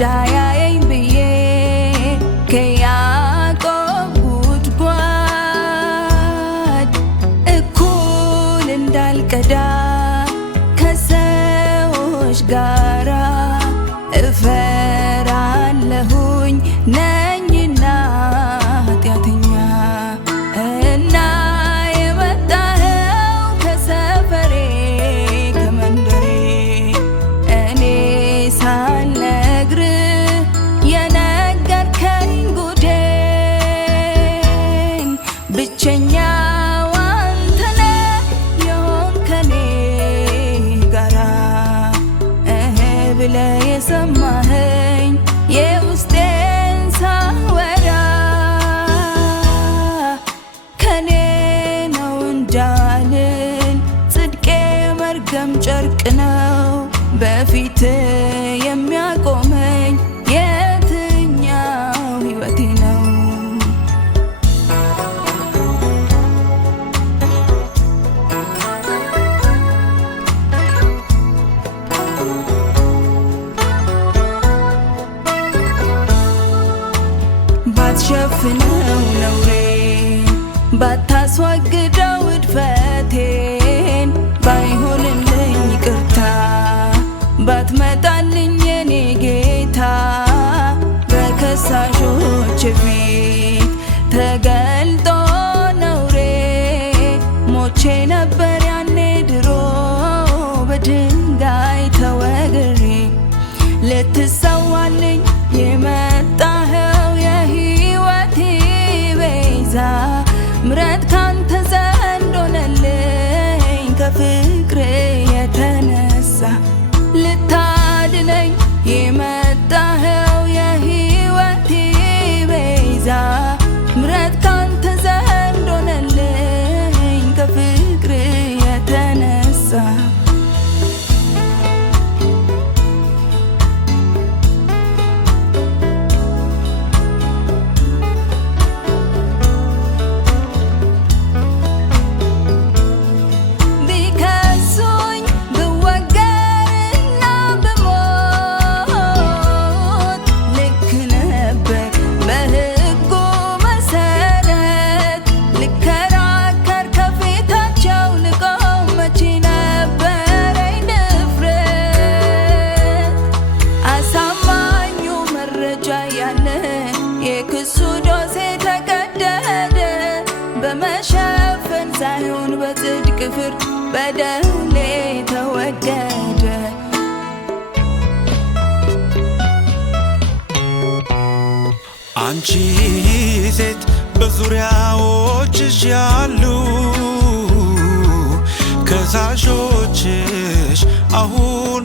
እንዳያየኝ ብዬ ከያዕቆብ ጉድጓድ እኩል እንዳልቀዳ ከሰዎች ጋራ እፈራለሁኝ ነኝና ኃጢአተኛ እና የመጣኸው ከሰፈሬ ከመንደሬ እኔ ሳልነግርህ የነገርከኝ ጉዴን ብቸኛው አንተ ነህ የሆንክ ከኔ ጋራ ብለህ የሰማኸኝ የውስጤን ሳወራ ከኔ ነው እንዳልል ጽድቄ መርገም ጨርቅ ነው በፊት የሚያቆመኝ የትኛው ሕይወቴ ነው? ባትሸፍነው ነውሬን ባታስወግደው እድፈቴን ባይሆንልኝ ይቅርታ ባትመጣልኝ የኔ ጌታ በከሳሾች ፊት ተገልጦ ነውሬ ሞቼ ነበር ያኔ ድሮ በድንጋይ ተወግሬ ልትሰዋልኝ የመጣኸው የሕይወቴ ቤዛ ምሕረት ካንተ ዘንድ ሆነልኝ ከፍቅር የተነሳ ልታድነኝ የመጣኸው የሕይወቴ ቤዛ ምሕረት ካንተ ዘንድ ሆነልኝ ከፍቅር የተነሳ የክሱ ዶሴ ተቀደደ በመሸፈን ሳይሆን በጽድቅ ፍርድ በደሌ ተወገደ። አንቺ ሴት በዙሪያዎችሽ ያሉ ከሳሾችሽ አሁን